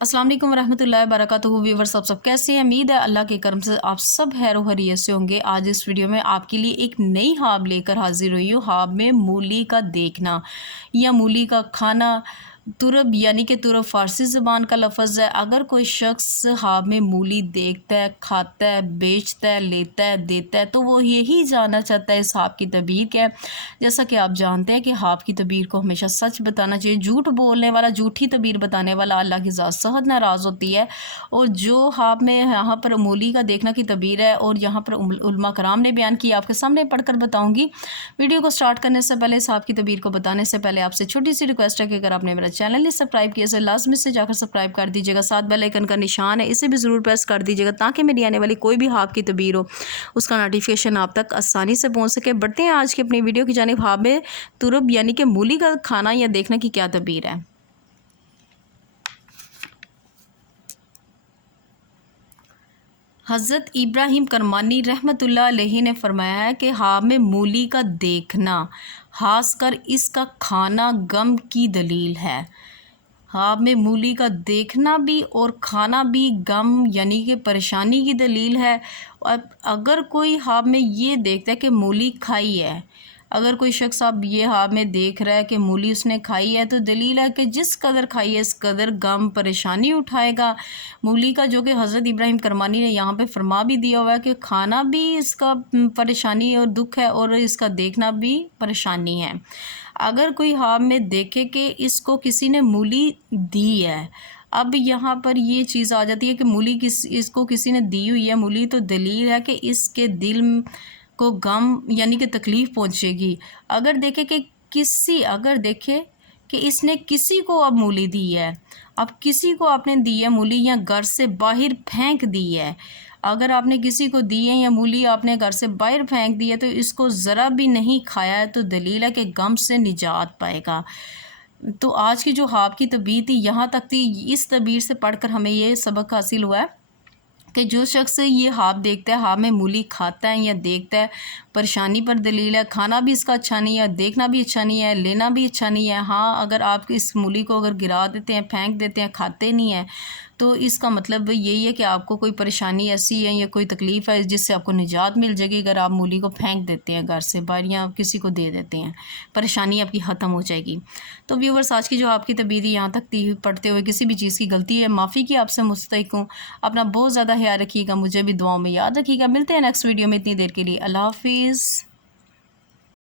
अस्सलाम वालेकुम रहमतुल्लाहि वबरकातुहू। व्यूअर्स, आप सब कैसे हैं? उम्मीद है अल्लाह के करम से आप सब खैर खैरियत से होंगे। आज इस वीडियो में आपके लिए एक नई हाब लेकर हाजिर हुई हूँ। हाब में मूली का देखना या मूली का खाना। तुरब यानी कि तुरब फ़ारसी ज़बान का लफ्ज़ है। अगर कोई शख्स हाब में मूली देखता है, खाता है, बेचता है, लेता है, देता है, तो वो यही जानना चाहता है इस हाब की तबीर क्या है। जैसा कि आप जानते हैं कि हाब की तबीर को हमेशा सच बताना चाहिए। झूठ बोलने वाला, झूठी तबीर बताने वाला अल्लाह की ज़ात सख्त नाराज़ होती है। और जो हाब में यहाँ पर मूली का देखना की तबीर है और यहाँ पर उलमा कराम ने बयान की, आपके सामने पढ़कर बताऊँगी। वीडियो को स्टार्ट करने से पहले, इस हाब की तबीर को बताने से पहले आपसे छोटी सी रिक्वेस्ट है कि अगर आपने मेरा चैनल नहीं सब्सक्राइब किया तो लाजमी से जाकर सब्सक्राइब कर दीजिएगा। साथ बेल आइकन का निशान है, इसे भी ज़रूर प्रेस कर दीजिएगा ताकि मेरी आने वाली कोई भी हाब की तबीर हो उसका नोटिफिकेशन आप तक आसानी से पहुंच सके। बढ़ते हैं आज की अपनी वीडियो की जानिब। हाब में तुरब यानी कि मूली का खाना या देखना की क्या तबीर है। हज़रत इब्राहिम करमानी रहमतुल्लाह अलैहि ने फरमाया है कि हाब में मूली का देखना, खासकर इसका खाना, गम की दलील है। हाब में मूली का देखना भी और खाना भी गम यानी कि परेशानी की दलील है। और अगर कोई हाब में ये देखता है कि मूली खाई है, अगर कोई शख्स आप ये हाब में देख रहा है कि मूली उसने खाई है, तो दलील है कि जिस कदर खाई है इस कदर गम परेशानी उठाएगा मूली का, जो कि हज़रत इब्राहिम करमानी ने यहाँ पे फरमा भी दिया हुआ है कि खाना भी इसका परेशानी और दुख है और इसका देखना भी परेशानी है। अगर कोई हाब में देखे कि इसको किसी ने मूली दी है, अब यहाँ पर ये चीज़ आ जाती है कि मूली इसको किसी ने दी हुई है मूली, तो दलील है कि इसके दिल को गम यानी कि तकलीफ़ पहुँचेगी। अगर देखे कि इसने किसी को अब मूली दी है, अब किसी को आपने दी है मूली या घर से बाहर फेंक दी है, अगर आपने किसी को दी है या मूली आपने घर से बाहर फेंक दी है तो इसको ज़रा भी नहीं खाया है, तो दलील है कि गम से निजात पाएगा। तो आज की जो हाब की तबीर थी यहाँ तक थी। इस तबीर से पढ़कर हमें ये सबक हासिल हुआ है कि जो शख्स ये हाब देखता है, हाब में मूली खाता है या देखता है, परेशानी पर दलील है। खाना भी इसका अच्छा नहीं है, देखना भी अच्छा नहीं है, लेना भी अच्छा नहीं है। हाँ, अगर आप इस मूली को अगर गिरा देते हैं, फेंक देते हैं, खाते नहीं हैं, तो इसका मतलब यही है कि आपको कोई परेशानी ऐसी है या कोई तकलीफ़ है जिससे आपको निजात मिल जाएगी। अगर आप मूली को फेंक देते हैं घर से बाहर या किसी को दे देते हैं, परेशानी आपकी ख़त्म हो जाएगी। तो व्यूअर्स, आज की जो आपकी तबीर यहाँ तक थी, पढ़ते हुए किसी भी चीज़ की गलती है माफ़ी की आपसे मुस्तहिक हूँ। अपना बहुत ज़्यादा ख्याल रखिएगा, मुझे भी दुआओं में याद रखिएगा। मिलते हैं नेक्स्ट वीडियो में। इतनी देर के लिए अल्लाह हाफिज़।